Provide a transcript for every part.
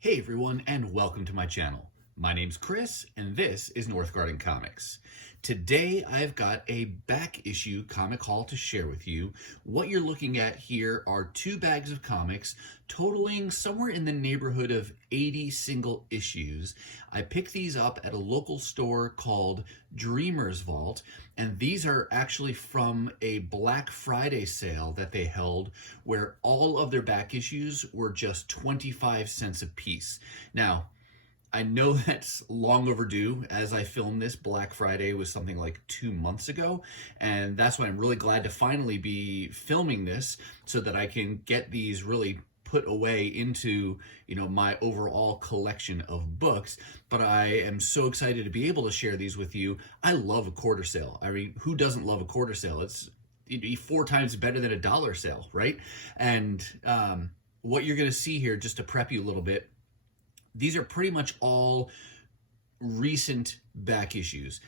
Hey everyone, and welcome to my channel. My name's Chris, and this is Northgarden Comics. Today I've got a back issue comic haul to share with you. What you're looking at here are 2 bags of comics totaling somewhere in the neighborhood of 80 single issues. I picked these up at a local store called Dreamer's Vault, and these are actually from a Black Friday sale that they held where all of their back issues were just 25 cents a piece. Now, I know that's long overdue. As I filmed this, Black Friday was something like 2 months ago, and that's why I'm really glad to finally be filming this so that I can get these really put away into, my overall collection of books. But I am so excited to be able to share these with you. I love a quarter sale. I mean, who doesn't love a quarter sale? It's 4 times better than a dollar sale, right? And what you're going to see here, just to prep you a little bit, these are pretty much all recent back issues.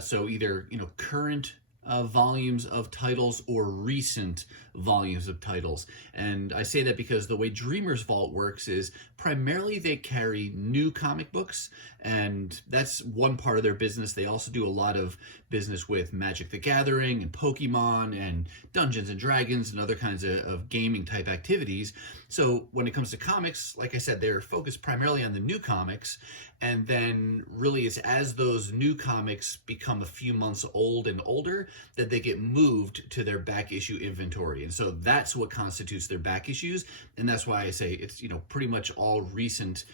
So either, current volumes of titles or recent volumes of titles. And I say that because the way Dreamer's Vault works is primarily they carry new comic books, and that's one part of their business. They also do a lot of business with Magic the Gathering and Pokemon and Dungeons and Dragons and other kinds of gaming type activities. So when it comes to comics, like I said, they're focused primarily on the new comics, and then really it's as those new comics become a few months old and older that they get moved to their back issue inventory. And so that's what constitutes their back issues, and that's why I say it's pretty much all recent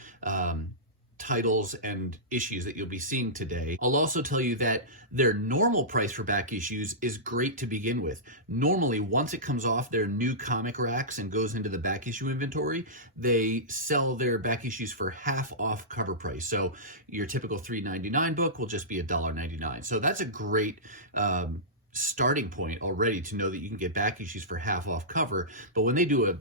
titles and issues that you'll be seeing today. I'll also tell you that their normal price for back issues is great to begin with. Normally, once it comes off their new comic racks and goes into the back issue inventory, they sell their back issues for half off cover price. So your typical $3.99 book will just be $1.99. So that's a great starting point already to know that you can get back issues for half off cover. But when they do a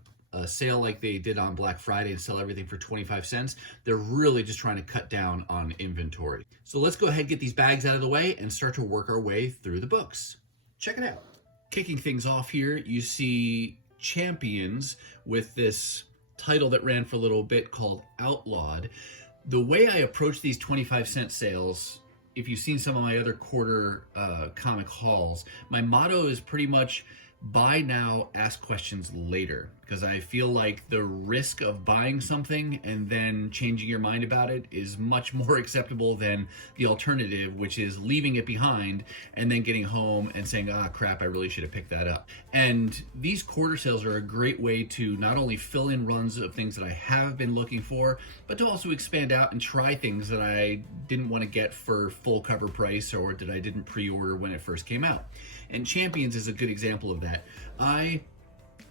sale like they did on Black Friday and sell everything for 25 cents, they're really just trying to cut down on inventory. So let's go ahead and get these bags out of the way and start to work our way through the books. Check it out. Kicking things off here, you see Champions with this title that ran for a little bit called Outlawed. The way I approach these 25-cent sales, if you've seen some of my other quarter comic hauls, my motto is pretty much buy now, ask questions later, because I feel like the risk of buying something and then changing your mind about it is much more acceptable than the alternative, which is leaving it behind and then getting home and saying, ah, crap, I really should have picked that up. And these quarter sales are a great way to not only fill in runs of things that I have been looking for, but to also expand out and try things that I didn't want to get for full cover price or that I didn't pre-order when it first came out. And Champions is a good example of that. I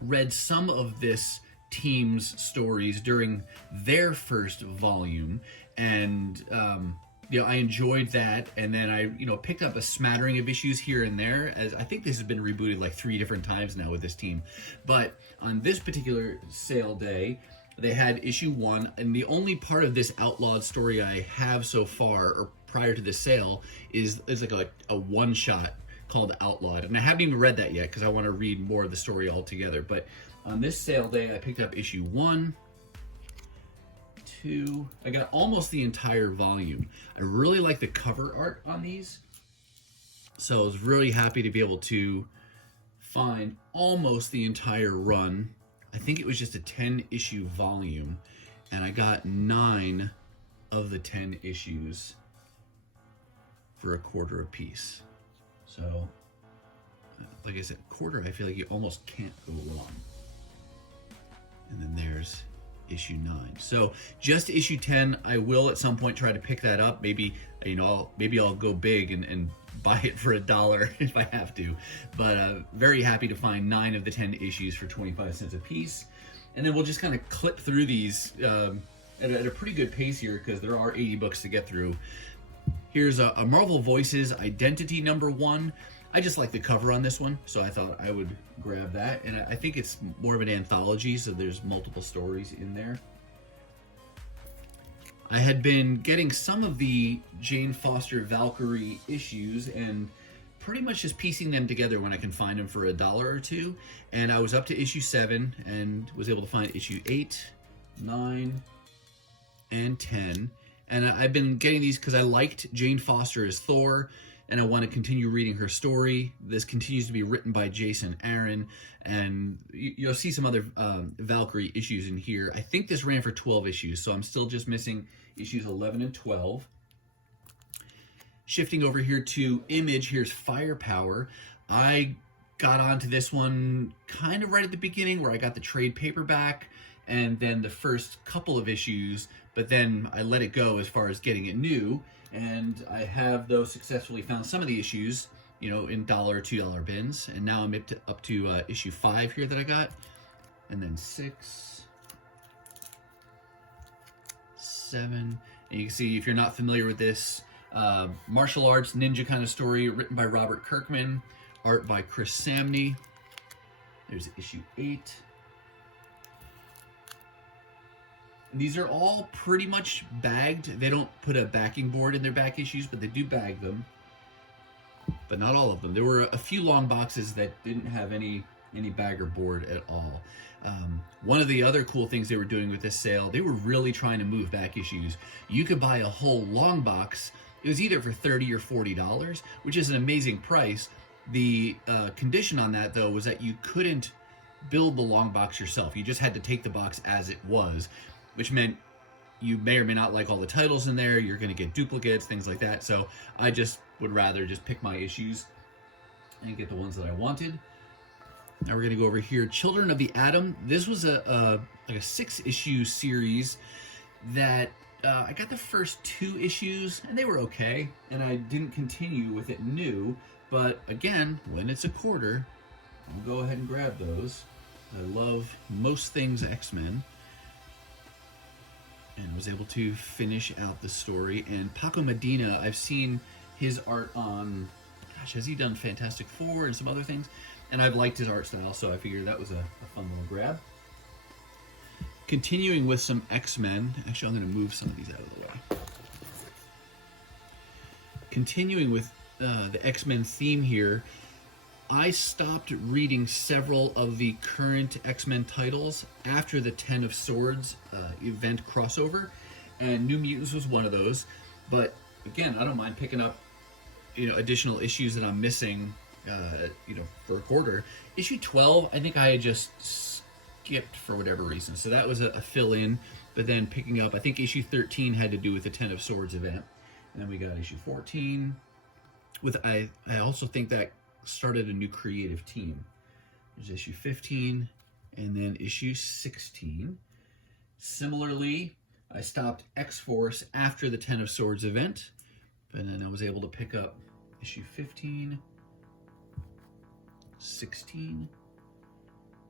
read some of this team's stories during their first volume, and I enjoyed that. And then I picked up a smattering of issues here and there, as I think this has been rebooted like 3 different times now with this team. But on this particular sale day, they had issue 1, and the only part of this Outlawed story I have so far, or prior to the sale, is like a one-shot called Outlawed, and I haven't even read that yet because I want to read more of the story altogether. But on this sale day, I picked up issue 1, 2. I got almost the entire volume. I really like the cover art on these, so I was really happy to be able to find almost the entire run. I think it was just a 10-issue volume, and I got 9 of the 10 issues for $0.25 a piece. So, like I said, quarter, I feel like you almost can't go wrong. And then there's issue 9. So just issue 10, I will at some point try to pick that up. Maybe, I'll go big and buy it for $1 if I have to. But very happy to find 9 of the 10 issues for 25 cents a piece. And then we'll just kind of clip through these at a pretty good pace here, because there are 80 books to get through. Here's a Marvel Voices Identity #1. I just like the cover on this one, so I thought I would grab that. And I think it's more of an anthology, so there's multiple stories in there. I had been getting some of the Jane Foster Valkyrie issues and pretty much just piecing them together when I can find them for $1 or $2. And I was up to issue 7 and was able to find issue 8, 9, and 10. And I've been getting these because I liked Jane Foster as Thor, and I want to continue reading her story. This continues to be written by Jason Aaron, and you'll see some other Valkyrie issues in here. I think this ran for 12 issues, so I'm still just missing issues 11 and 12. Shifting over here to Image, here's Firepower. I got onto this one kind of right at the beginning where I got the trade paperback and then the first couple of issues, but then I let it go as far as getting it new. And I have, though, successfully found some of the issues, you know, in $1 or $2 bins. And now I'm up to issue 5 here that I got. And then 6, 7. And you can see, if you're not familiar with this, martial arts, ninja kind of story, written by Robert Kirkman, art by Chris Samney. There's issue 8. These are all pretty much bagged. They don't put a backing board in their back issues, but they do bag them. But not all of them. There were a few long boxes that didn't have any bagger board at all. One of the other cool things they were doing with this sale, they were really trying to move back issues. You could buy a whole long box. It was either for $30 or $40, which is an amazing price. The condition on that, though, was that you couldn't build the long box yourself. You just had to take the box as it was, which meant you may or may not like all the titles in there. You're going to get duplicates, things like that. So I just would rather just pick my issues and get the ones that I wanted. Now we're going to go over here. Children of the Atom. This was like a 6-issue series that I got the first 2 issues, and they were okay. And I didn't continue with it new. But again, when it's a quarter, I'll go ahead and grab those. I love most things X-Men. And was able to finish out the story. And Paco Medina, I've seen his art on, gosh, has he done Fantastic Four and some other things? And I've liked his art style, so I figured that was a fun little grab. Continuing with some X-Men. Actually, I'm going to move some of these out of the way. Continuing with the X-Men theme here, I stopped reading several of the current X-Men titles after the Ten of Swords event crossover, and New Mutants was one of those. But again, I don't mind picking up, you know, additional issues that I'm missing, you know, for a quarter. Issue 12, I think I had just skipped for whatever reason, so that was a fill-in. But then picking up, I think issue 13 had to do with the Ten of Swords event, and then we got issue 14. I also think that started a new creative team. There's issue 15 and then issue 16. Similarly, I stopped X-Force after the Ten of Swords event, but then I was able to pick up issue 15, 16.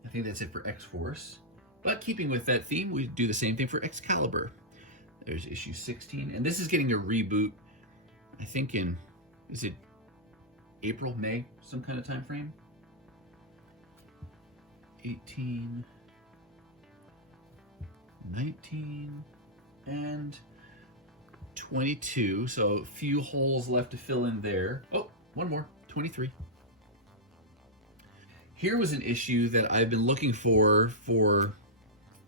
I think that's it for X-Force. But keeping with that theme, we do the same thing for Excalibur. There's issue 16, and this is getting a reboot, I think in, is it April, May, some kind of time frame? 18, 19, and 22. So a few holes left to fill in there. Oh, one more, 23. Here was an issue that I've been looking for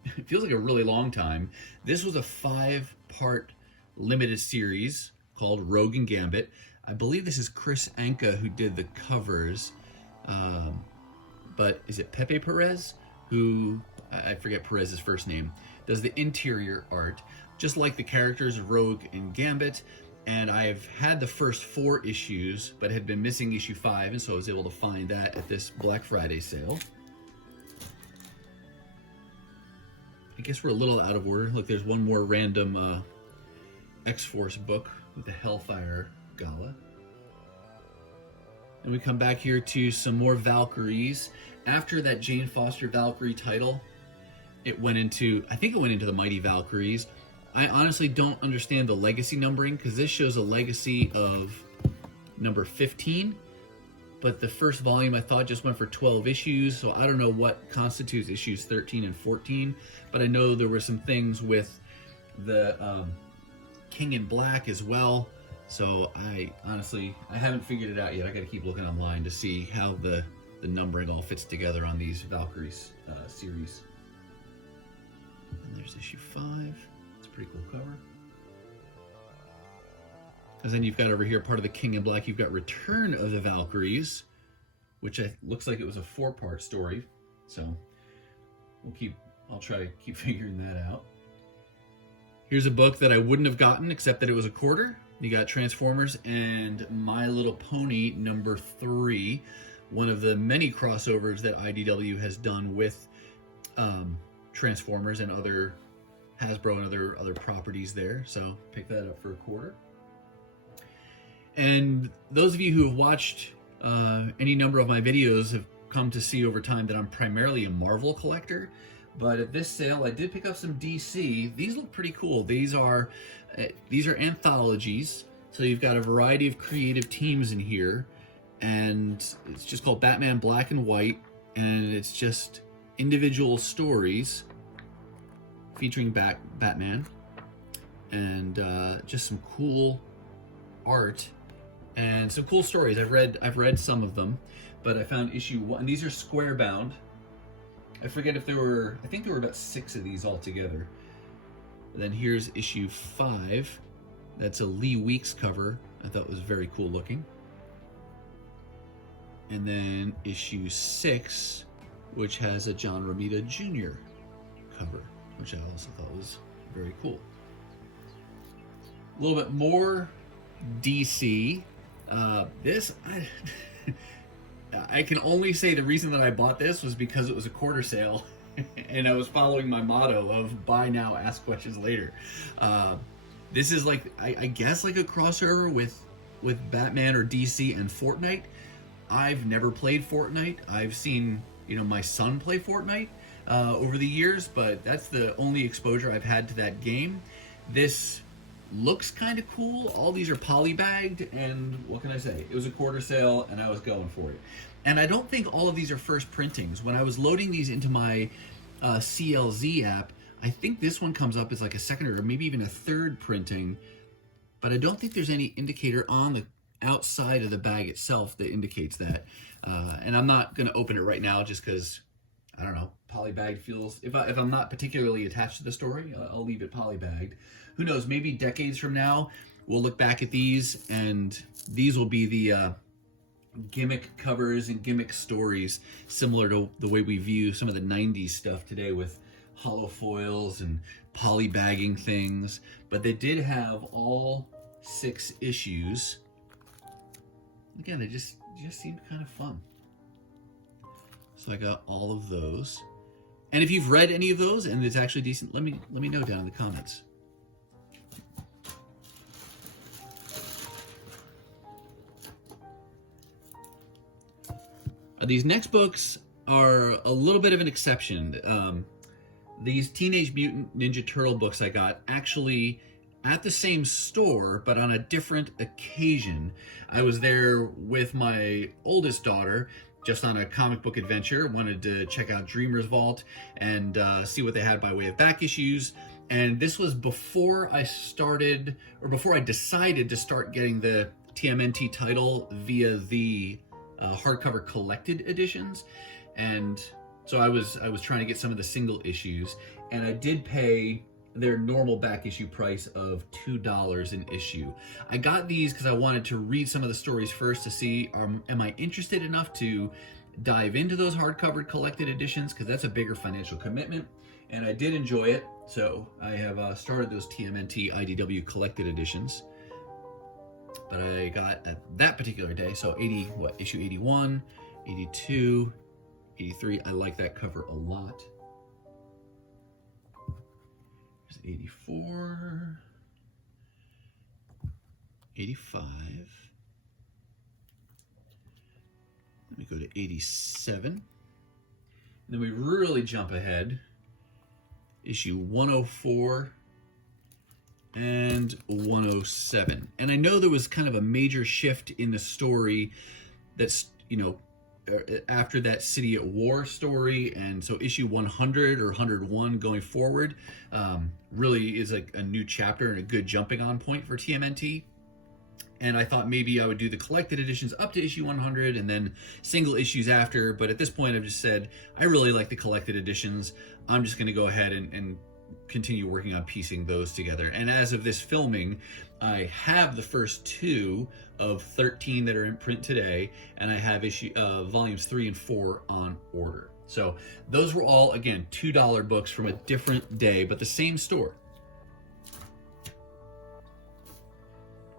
it feels like a really long time. This was a 5-part limited series called Rogue and Gambit. I believe this is Chris Anka who did the covers, but is it Pepe Perez, who, I forget Perez's first name, does the interior art, just like the characters of Rogue and Gambit. And I've had the first 4 issues, but had been missing issue 5, and so I was able to find that at this Black Friday sale. I guess we're a little out of order. Look, there's one more random X-Force book with the Hellfire Gala. And we come back here to some more Valkyries. After that Jane Foster Valkyrie title, it went into, I think it went into the Mighty Valkyries. I honestly don't understand the legacy numbering, because this shows a legacy of number 15, but the first volume I thought just went for 12 issues, so I don't know what constitutes issues 13 and 14, but I know there were some things with the King in Black as well. So I haven't figured it out yet. I got to keep looking online to see how the numbering all fits together on these Valkyries series. And there's issue 5. It's Pretty cool cover. And then you've got over here part of the King in Black. You've got Return of the Valkyries, which looks like it was a 4-part story. So I'll try to keep figuring that out. Here's a book that I wouldn't have gotten except that it was a quarter. You got Transformers and My Little Pony #3, one of the many crossovers that IDW has done with Transformers and other Hasbro and other properties there. So pick that up for a quarter. And those of you who have watched any number of my videos have come to see over time that I'm primarily a Marvel collector. But at this sale, I did pick up some DC. These look pretty cool. These are anthologies. So you've got a variety of creative teams in here. And it's just called Batman Black and White. And it's just individual stories featuring Batman. And just some cool art and some cool stories. I've read some of them, but I found issue 1. These are square bound. I forget if there were, I think there were about 6 of these altogether. And then here's issue 5. That's a Lee Weeks cover. I thought was very cool looking. And then issue 6, which has a John Romita Jr. cover, which I also thought was very cool. A little bit more DC. I can only say the reason that I bought this was because it was a quarter sale and I was following my motto of buy now, ask questions later. This is like, I guess like a crossover with Batman or DC and Fortnite. I've never played Fortnite. I've seen, my son play Fortnite over the years, but that's the only exposure I've had to that game. This looks kind of cool. All these are polybagged, and what can I say? It was a quarter sale, and I was going for it. And I don't think all of these are first printings. When I was loading these into my CLZ app, I think this one comes up as like a second or maybe even a third printing, but I don't think there's any indicator on the outside of the bag itself that indicates that. And I'm not going to open it right now just because, I don't know, polybagged feels, if I'm not particularly attached to the story, I'll leave it polybagged. Who knows, maybe decades from now, we'll look back at these and these will be the gimmick covers and gimmick stories, similar to the way we view some of the 90s stuff today with hollow foils and polybagging things. But they did have all 6 issues. Again, they just seemed kind of fun. So I got all of those. And if you've read any of those and it's actually decent, let me know down in the comments. These next books are a little bit of an exception. These Teenage Mutant Ninja Turtle books I got actually at the same store, but on a different occasion. I was there with my oldest daughter, just on a comic book adventure, wanted to check out Dreamer's Vault and see what they had by way of back issues. And this was before I decided to start getting the TMNT title via the hardcover collected editions. And so I was trying to get some of the single issues, and I did pay their normal back issue price of $2 an issue. I got these because I wanted to read some of the stories first to see, am I interested enough to dive into those hardcover collected editions, because that's a bigger financial commitment, and I did enjoy it. So I have started those TMNT IDW collected editions. But I got that particular day, so issue 81, 82, 83. I like that cover a lot. There's 84, 85. Let me go to 87. And then we really jump ahead. Issue 104 and 107. And I know there was kind of a major shift in the story that's, after that City at War story, and so issue 100 or 101 going forward really is like a new chapter and a good jumping on point for TMNT. And I thought maybe I would do the collected editions up to issue 100 and then single issues after, but at this point I've just said I really like the collected editions. I'm just going to go ahead and continue working on piecing those together. And as of this filming, I have the first 2 of 13 that are in print today, and I have volumes 3 and 4 on order. So those were all, again, $2 books from a different day, but the same store.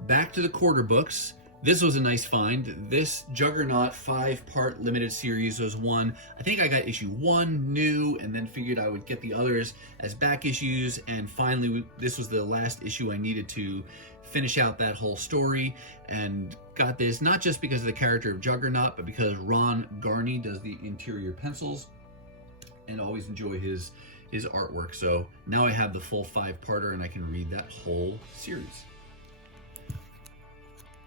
Back to the quarter books. This was a nice find. This Juggernaut 5-part limited series was one. I think I got issue 1 new and then figured I would get the others as back issues. And finally, this was the last issue I needed to finish out that whole story, and got this not just because of the character of Juggernaut, but because Ron Garney does the interior pencils and always enjoy his artwork. So now I have the full 5-parter and I can read that whole series.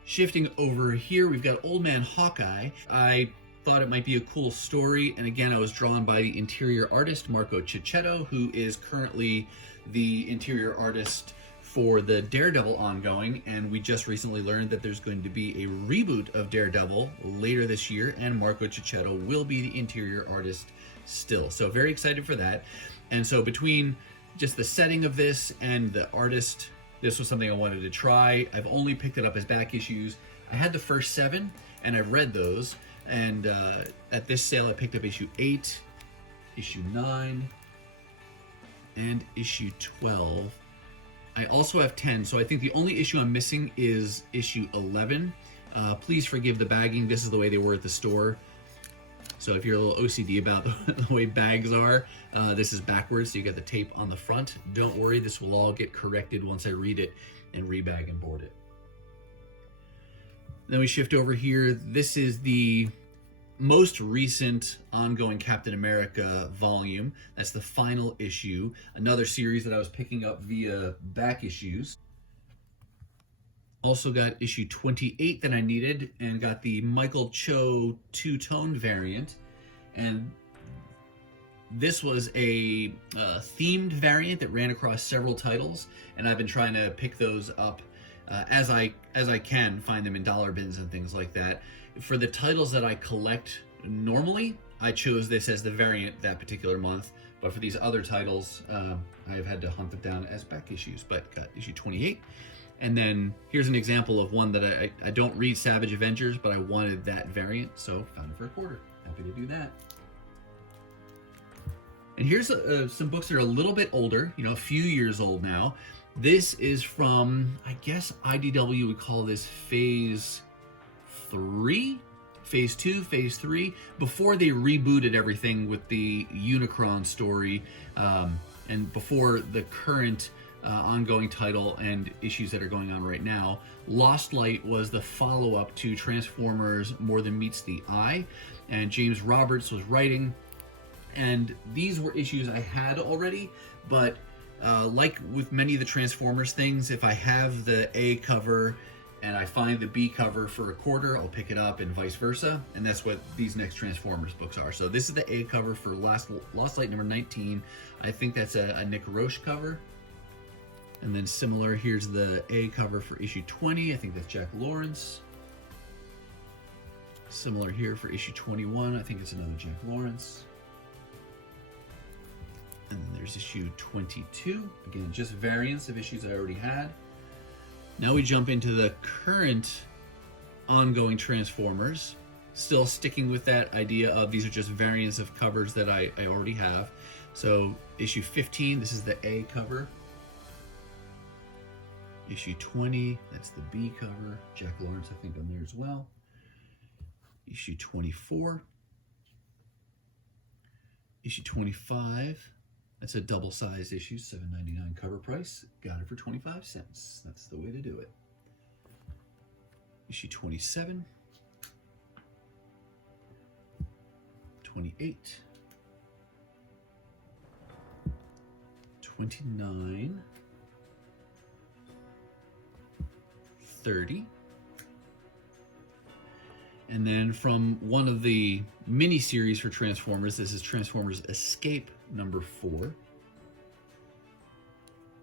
Shifting over here, we've got Old Man Hawkeye. I thought it might be a cool story, and again, I was drawn by the interior artist, Marco Cicchetto, who is currently the interior artist for the Daredevil ongoing, and we just recently learned that there's going to be a reboot of Daredevil later this year, and Marco Cicchetto will be the interior artist still. So very excited for that. And so between just the setting of this and the artist, this was something I wanted to try. I've only picked it up as back issues. I had the first 7, and I've read those. And at this sale, I picked up issue 8, issue 9, and issue 12. I also have 10, so I think the only issue I'm missing is issue 11. Please forgive the bagging. This is the way they were at the store. So if you're a little OCD about the way bags are, this is backwards, so you get the tape on the front. Don't worry, this will all get corrected once I read it and rebag and board it. Then we shift over here. This is the most recent ongoing Captain America volume. That's the final issue. Another series that I was picking up via back issues. Also got issue 28 that I needed, and got the Michael Cho two-tone variant. And this was a themed variant that ran across several titles, and I've been trying to pick those up as I can, find them in dollar bins and things like that. For the titles that I collect normally, I chose this as the variant that particular month, but for these other titles, I've had to hunt them down as back issues, but got issue 28. And then here's an example of one that I don't read Savage Avengers, but I wanted that variant, so found it for $0.25. Happy to do that. And here's some books that are a little bit older, a few years old now. This is from, I guess IDW would call this Phase 3? Phase 2, Phase 3, before they rebooted everything with the Unicron story, and before the current ongoing title and issues that are going on right now. Lost Light was the follow-up to Transformers More Than Meets the Eye, and James Roberts was writing, and these were issues I had already, but like with many of the Transformers things, if I have the A cover and I find the B cover for $0.25, I'll pick it up, and vice versa. And that's what these next Transformers books are. So this is the A cover for Lost Light number 19. I think that's a Nick Roche cover. And then similar, here's the A cover for issue 20. I think that's Jack Lawrence. Similar here for issue 21. I think it's another Jack Lawrence. And then there's issue 22. Again, just variants of issues I already had. Now we jump into the current ongoing Transformers. Still sticking with that idea of these are just variants of covers that I already have. So issue 15, this is the A cover. Issue 20, that's the B cover. Jack Lawrence, I think, on there as well. Issue 24. Issue 25. That's a double-sized issue, $7.99 cover price. Got it for 25 cents. That's the way to do it. Issue 27. 28. 29. 30. And then from one of the mini-series for Transformers, this is Transformers Escape number 4.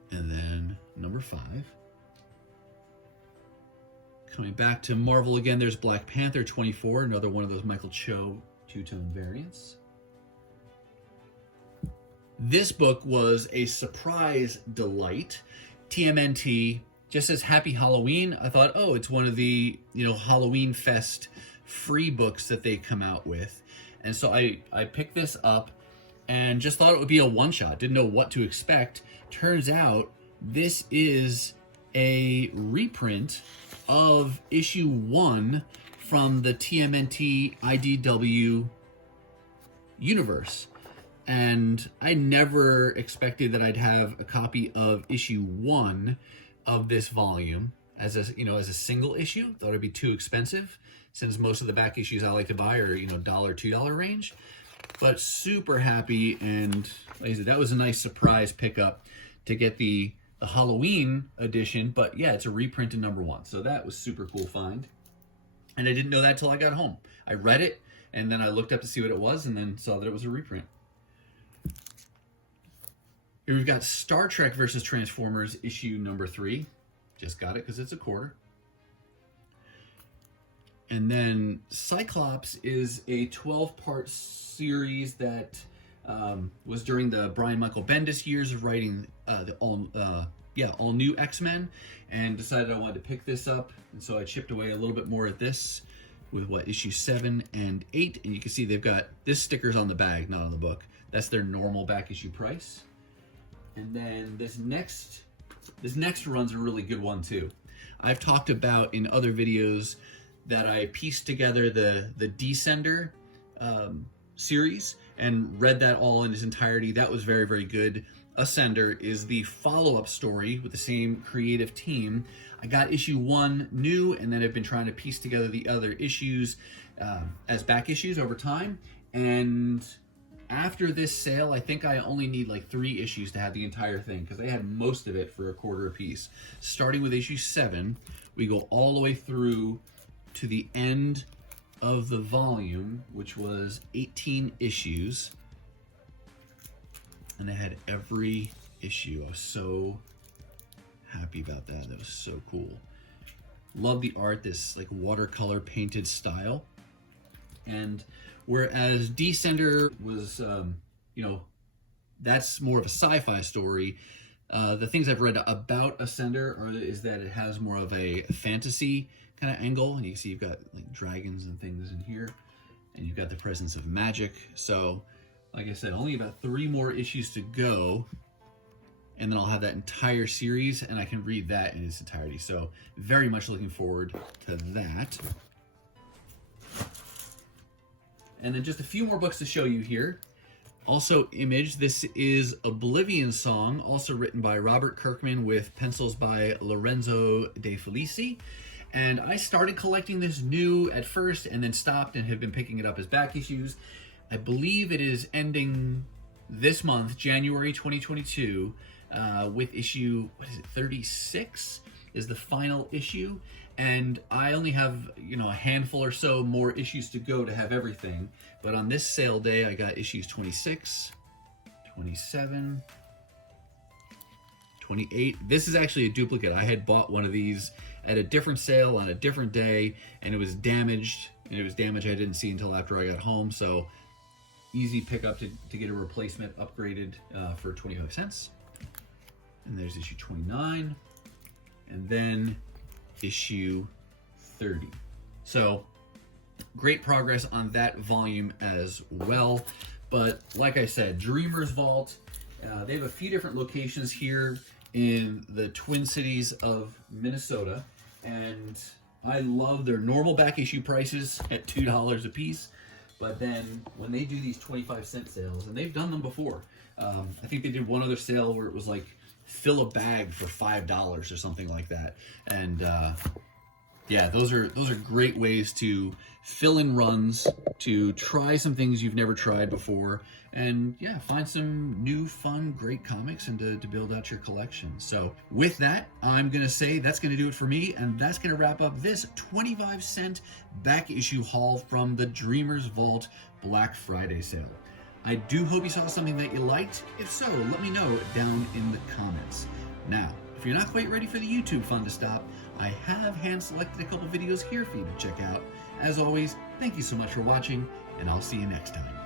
And then number 5. Coming back to Marvel again, there's Black Panther 24, another one of those Michael Cho two-tone variants. This book was a surprise delight. TMNT just says Happy Halloween. I thought, oh, it's one of the, Halloween Fest free books that they come out with. And so I picked this up and just thought it would be a one-shot. Didn't know what to expect. Turns out this is a reprint of issue 1 from the TMNT IDW universe. And I never expected that I'd have a copy of issue 1 of this volume as a single issue. Thought it'd be too expensive, since most of the back issues I like to buy are, $1, $2 range. But super happy, and like I said, that was a nice surprise pickup to get the Halloween edition. But yeah, it's a reprint in #1, so that was super cool find. And I didn't know that till I got home. I read it, and then I looked up to see what it was, and then saw that it was a reprint. Here we've got Star Trek versus Transformers issue #3. Just got it because it's a quarter. And then Cyclops is a 12-part series that was during the Brian Michael Bendis years of writing the all new X-Men, and decided I wanted to pick this up. And so I chipped away a little bit more at this with issue 7 and 8. And you can see they've got this sticker's on the bag, not on the book. That's their normal back issue price. And then this next run's a really good one too. I've talked about in other videos that I pieced together the Descender series and read that all in its entirety. That was very, very good. Ascender is the follow-up story with the same creative team. I got issue 1 new, and then I've been trying to piece together the other issues as back issues over time. And after this sale, I think I only need like 3 issues to have the entire thing, because they had most of it for a quarter a piece. Starting with issue 7, we go all the way through to the end of the volume, which was 18 issues. And they had every issue. I was so happy about that. That was so cool. Love the art, this like watercolor painted style. And whereas Descender was, that's more of a sci-fi story. The things I've read about Ascender is that it has more of a fantasy kind of angle. And you can see you've got like dragons and things in here. And you've got the presence of magic. So, like I said, only about 3 more issues to go. And then I'll have that entire series, and I can read that in its entirety. So, very much looking forward to that. And then just a few more books to show you here. Also Image, this is Oblivion Song, also written by Robert Kirkman with pencils by Lorenzo De Felici. And I started collecting this new at first and then stopped and have been picking it up as back issues. I believe it is ending this month, January 2022, with issue, 36 is the final issue. And I only have, a handful or so more issues to go to have everything. But on this sale day, I got issues 26, 27, 28. This is actually a duplicate. I had bought one of these at a different sale on a different day, and it was damaged. And it was damage I didn't see until after I got home. So easy pickup to get a replacement upgraded for 25 cents. And there's issue 29. And then issue 30. So great progress on that volume as well. But like I said, Dreamer's Vault, they have a few different locations here in the Twin Cities of Minnesota, and I love their normal back issue prices at $2 a piece. But then when they do these 25-cent sales, and they've done them before, I think they did one other sale where it was like fill a bag for $5 or something like that. And yeah, those are great ways to fill in runs, to try some things you've never tried before, and yeah, find some new, fun, great comics and to build out your collection. So with that, I'm gonna say that's gonna do it for me, and that's gonna wrap up this 25-cent back issue haul from the Dreamer's Vault Black Friday sale. I do hope you saw something that you liked. If so, let me know down in the comments. Now, if you're not quite ready for the YouTube fun to stop, I have hand-selected a couple videos here for you to check out. As always, thank you so much for watching, and I'll see you next time.